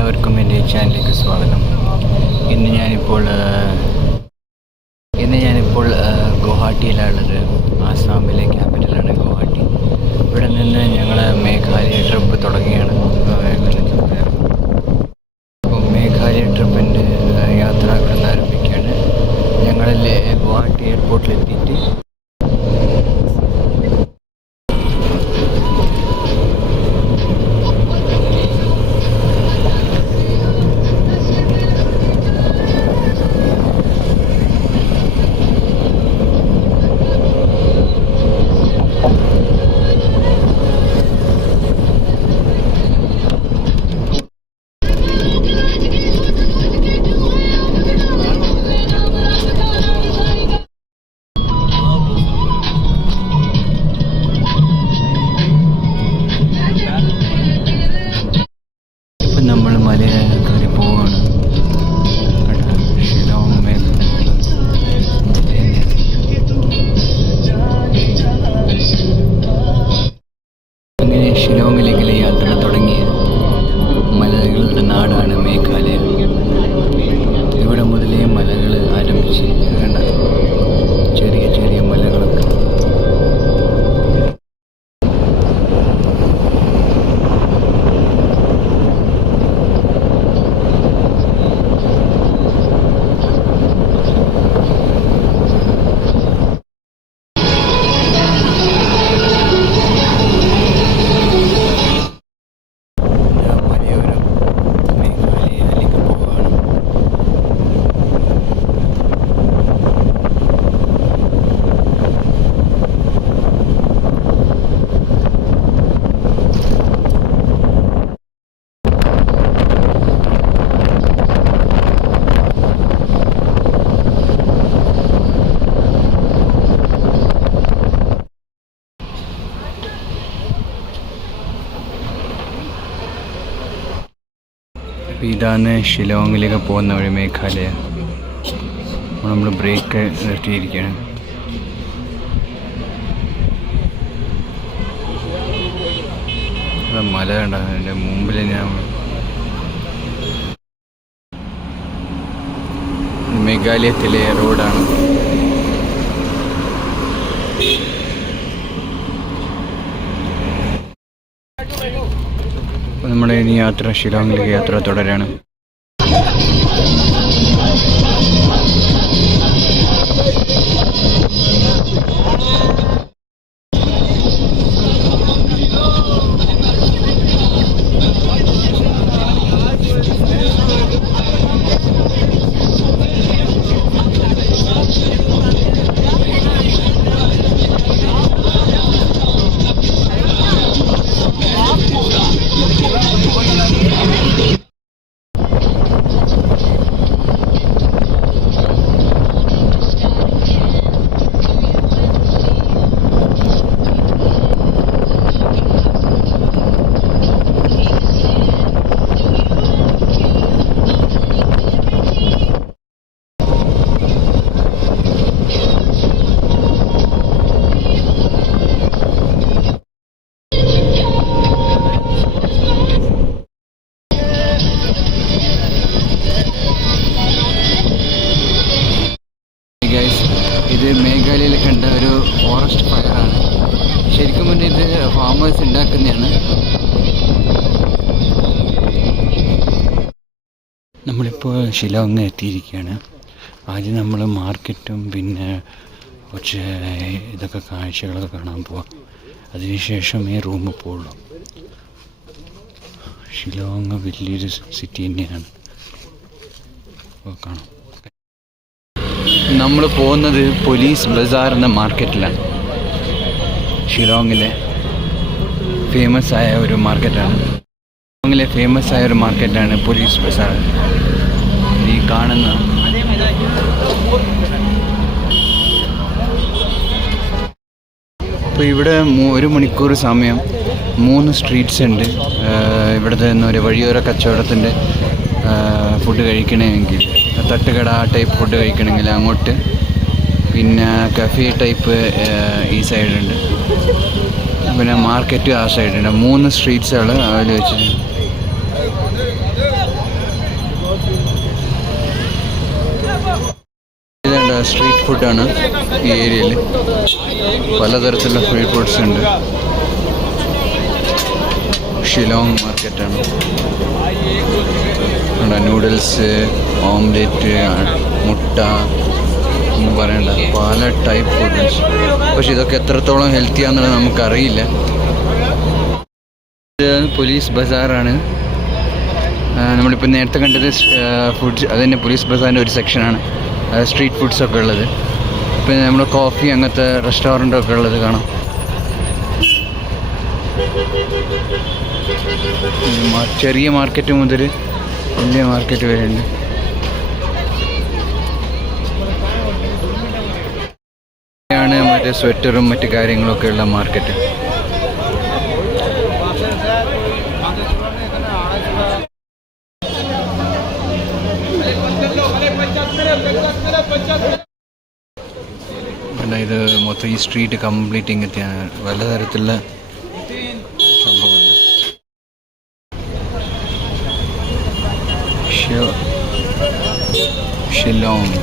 എല്ലാവർക്കും എൻ്റെ ചാനലിലേക്ക് സ്വാഗതം. ഇന്ന് ഞാനിപ്പോൾ ഗുവാഹട്ടിയിലാണുള്ളത്. ആസാമിലെ ക്യാപിറ്റലാണ് ഗുവാഹട്ടി. ഇവിടെ നിന്ന് ഞങ്ങൾ മേഘാലയ ട്രിപ്പ് തുടങ്ങിയാണ്. അപ്പോൾ മേഘാലയ ട്രിപ്പിൻ്റെ യാത്ര ആരംഭിക്കുകയാണ്. ഞങ്ങളിൽ ഗുവാഹട്ടി എയർപോർട്ടിലെത്തിയിട്ട് നമ്മൾ മല കയറി പോവുകയാണ്. ഷിലോങ് അങ്ങനെ ഷിലോങ്ങിലേക്കുള്ള യാത്ര തുടങ്ങിയ മലകളുടെ നാടാണ് മേഘാലയ. ഇവിടെ മുതലേ മലകൾ ആരംഭിച്ച് കണ്ട ചെറിയ ചെറിയ മലകളൊക്കെ. ഇതാണ് ഷിലോങ്ങിലേക്ക് പോകുന്ന വഴി മേഘാലയ. നമ്മൾ ബ്രേക്ക് നിർത്തിയിരിക്കുകയാണ്. മല ഉണ്ടാകും എൻ്റെ മുമ്പിൽ. മേഘാലയത്തിലെ റോഡാണ്. നമ്മുടെ ഇനി യാത്ര ഷിലോങ്ങിലേക്ക് യാത്ര തുടരാണ്. ഇത് മേഘാലയയിൽ കണ്ട ഒരു ഫോറസ്റ്റ് ഫയറാണ്. ശരിക്കും പറഞ്ഞാൽ ഇത് ഫാമേഴ്സ് ഉണ്ടാക്കുന്നതാണ്. നമ്മളിപ്പോൾ ഷിലോങ് എത്തിയിരിക്കുകയാണ്. ആദ്യം നമ്മൾ മാർക്കറ്റും പിന്നെ കുറച്ച് ഇതൊക്കെ കാഴ്ചകളൊക്കെ കാണാൻ പോവാം. അതിനുശേഷം ഈ റൂമിൽ പോകുള്ളൂ. ഷിലോങ് വലിയൊരു സിറ്റി തന്നെയാണ്. കാണാം. നമ്മൾ പോകുന്നത് പോലീസ് ബസാർ എന്ന മാർക്കറ്റിലാണ്. ഷിലോങ്ങിലെ ഫേമസ് ആയ ഒരു മാർക്കറ്റാണ് പോലീസ് ബസാർ. ഈ കാണുന്ന ഇപ്പോൾ ഇവിടെ 1 മണിക്കൂർ സമയം 3 സ്ട്രീറ്റ്സ് ഉണ്ട്. ഇവിടുത്തെ ഒരു വഴിയോര കച്ചവടത്തിൻ്റെ ഫുഡ് കഴിക്കണമെങ്കിൽ, തട്ടുകട ടൈപ്പ് ഫുഡ് കഴിക്കണമെങ്കിൽ അങ്ങോട്ട്, പിന്നെ കഫേ ടൈപ്പ് ഈ സൈഡുണ്ട്, പിന്നെ മാർക്കറ്റ് ആ സൈഡുണ്ട്. 3 സ്ട്രീറ്റ്സുകൾ അതിൽ വെച്ചിട്ട് സ്ട്രീറ്റ് ഫുഡാണ് ഈ ഏരിയയിൽ. പലതരത്തിലുള്ള സ്ട്രീറ്റ് ഫുഡ്സ് ഉണ്ട്. ഷിലോങ് മാർക്കറ്റാണ്. നൂഡിൽസ്, ഓംലെറ്റ്, മുട്ട ഒന്നും പറയണ്ട, പല ടൈപ്പ് ഫുഡ്സ്. പക്ഷെ ഇതൊക്കെ എത്രത്തോളം ഹെൽത്തിയാണെന്നുള്ളത് നമുക്കറിയില്ല. പോലീസ് ബസാറാണ്. നമ്മളിപ്പോൾ നേരത്തെ കണ്ടത് ഫുഡ്സ്, അത് തന്നെ പോലീസ് ബസാറിൻ്റെ ഒരു സെക്ഷനാണ്. സ്ട്രീറ്റ് ഫുഡ്സൊക്കെ ഉള്ളത്. പിന്നെ നമ്മൾ കോഫി അങ്ങനത്തെ റെസ്റ്റോറൻറ്റൊക്കെ ഉള്ളത് കാണാം. ചെറിയ മാർക്കറ്റ് മുതൽ വലിയ മാർക്കറ്റ് വരെ ഉണ്ട്. ാണ് മറ്റേ സ്വെറ്ററും മറ്റു കാര്യങ്ങളൊക്കെ ഉള്ള മാർക്കറ്റ്. ഇത് മൊത്തം ഈ സ്ട്രീറ്റ് കംപ്ലീറ്റ് ഇങ്ങനത്തെയാണ്. പലതരത്തിലുള്ള സംഭവമുണ്ട്. ഷിലോങ്